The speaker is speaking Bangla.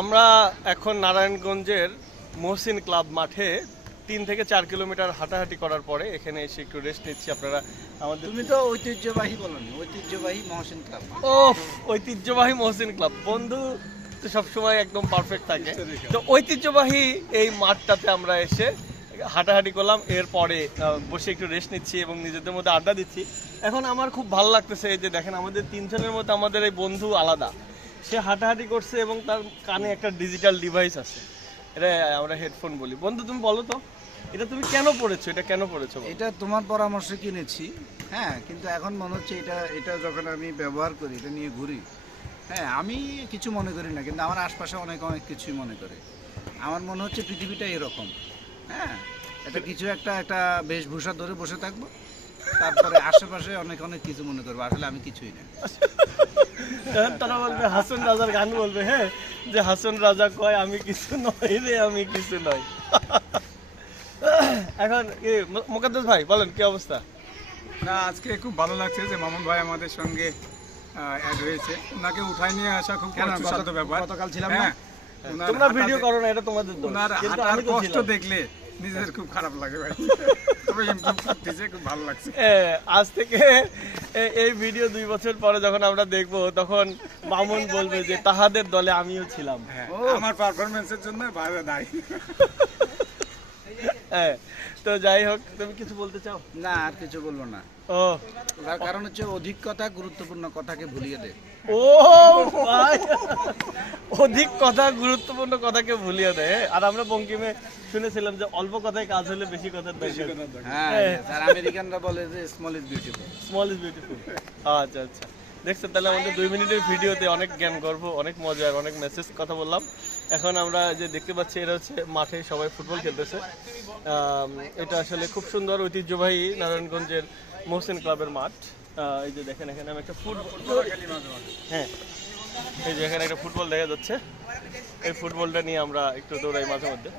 আমরা এখন নারায়ণগঞ্জের মহসিন ক্লাব মাঠে তিন থেকে চার কিলোমিটার হাঁটাহাঁটি করার পরে এখানে এসে একটু রেস্ট নিচ্ছি। আপনারা আমাদের তুমি তো ঐতিহ্যবাহী বলনি ঐতিহ্যবাহী মহসিন ক্লাব ও ঐতিহ্যবাহী মহসিন ক্লাব। বন্ধু তো সবসময় একদম পারফেক্ট থাকে। তো ঐতিহ্যবাহী এই মাঠটাতে আমরা এসে হাঁটাহাঁটি করলাম। এরপরে বসে একটু রেস্ট নিচ্ছি এবং নিজেদের মধ্যে আড্ডা দিচ্ছি। এখন আমার খুব ভালো লাগতেছে এই যে দেখেন আমাদের তিনজনের মধ্যে আমাদের এই বন্ধু আলাদা। সে হাঁটাহাঁটি করছে এবং তার কানে একটা ডিজিটাল ডিভাইস আছে। এটা আমরা হেডফোন বলি। বন্ধু তুমি বলো তো এটা তুমি কেন পড়েছো? এটা কেন পড়েছো এটা তোমার পরামর্শে কিনেছি। হ্যাঁ কিন্তু এখন মনে হচ্ছে এটা এটা যখন আমি ব্যবহার করি এটা নিয়ে ঘুরি। হ্যাঁ আমি কিছু মনে করি না কিন্তু আমার আশপাশে অনেক অনেক কিছুই মনে করে। আমার মনে হচ্ছে পৃথিবীটা এরকম। হ্যাঁ এটা কিছু একটা একটা বেশভূষা ধরে বসে থাকব। তারপরে আশেপাশে অনেক অনেক কিছু মনে করব। আসলে আমি কিছুই না। তখন তারা বলবে হাসন রাজার গান বলবে। হ্যাঁ যে হাসন রাজা কয় আমি কিছু নই রে আমি কিছু নই। এখন মোকাদ্দেস ভাই বলেন কি অবস্থা? না আজকে খুব ভালো লাগছে যে মামুন ভাই আমাদের সঙ্গে অ্যাড হয়েছে। ওনাকে উঠাই নিয়ে আসা খুব? কষ্টসাধ্য ব্যাপার। গতকাল ছিলাম না? হ্যাঁ, তোমরা ভিডিও করো না এটা তোমাদের দোষ। কিন্তু আমি তো কষ্ট দেখলে নিজেদের খুব খারাপ লাগে ভাই। তবে ইমপ্রুভ করতেছে খুব ভালো লাগছে। আজ থেকে এই ভিডিও দুই বছর পরে যখন আমরা দেখব তখন মামুন বলবে যে তাহাদের দলে আমিও ছিলাম। হ্যাঁ। আমার পারফরমেন্সের জন্য হ্যাঁ তো যাই হোক তুমি কিছু বলতে চাও? না আর কিছু বলব না। ও। তার কারণ হচ্ছে অধিক কথা গুরুত্বপূর্ণ কথাকে ভুলিয়ে দেয় ও ভাই। অধিক কথা গুরুত্বপূর্ণ কথাকে ভুলিয়ে দেয় আর আমরা বঙ্কিমে শুনেছিলাম যে অল্প কথায় কাজ হলে বেশি কথার দরকার। হ্যাঁ হ্যাঁ। আমেরিকানরা বলে যে small is beautiful small is beautiful আচ্ছা আচ্ছা। দেখছেন তাহলে আমাদের দুই মিনিটের ভিডিওতে অনেক জ্ঞান গর্ব অনেক মজার অনেক মেসেজ কথা বললাম। এখন আমরা যে দেখতে পাচ্ছি এটা হচ্ছে মাঠে সবাই ফুটবল খেলতেছে। এটা আসলে খুব সুন্দর ঐতিহ্যবাহী নারায়ণগঞ্জের মহসিন ক্লাবের মাঠ। এই যে দেখেন এখানে আমি একটা ফুটবল হ্যাঁ। এই যে এখানে একটা ফুটবল দেখা যাচ্ছে। এই ফুটবলটা নিয়ে আমরা একটু দৌড়াই মাঝে মধ্যে।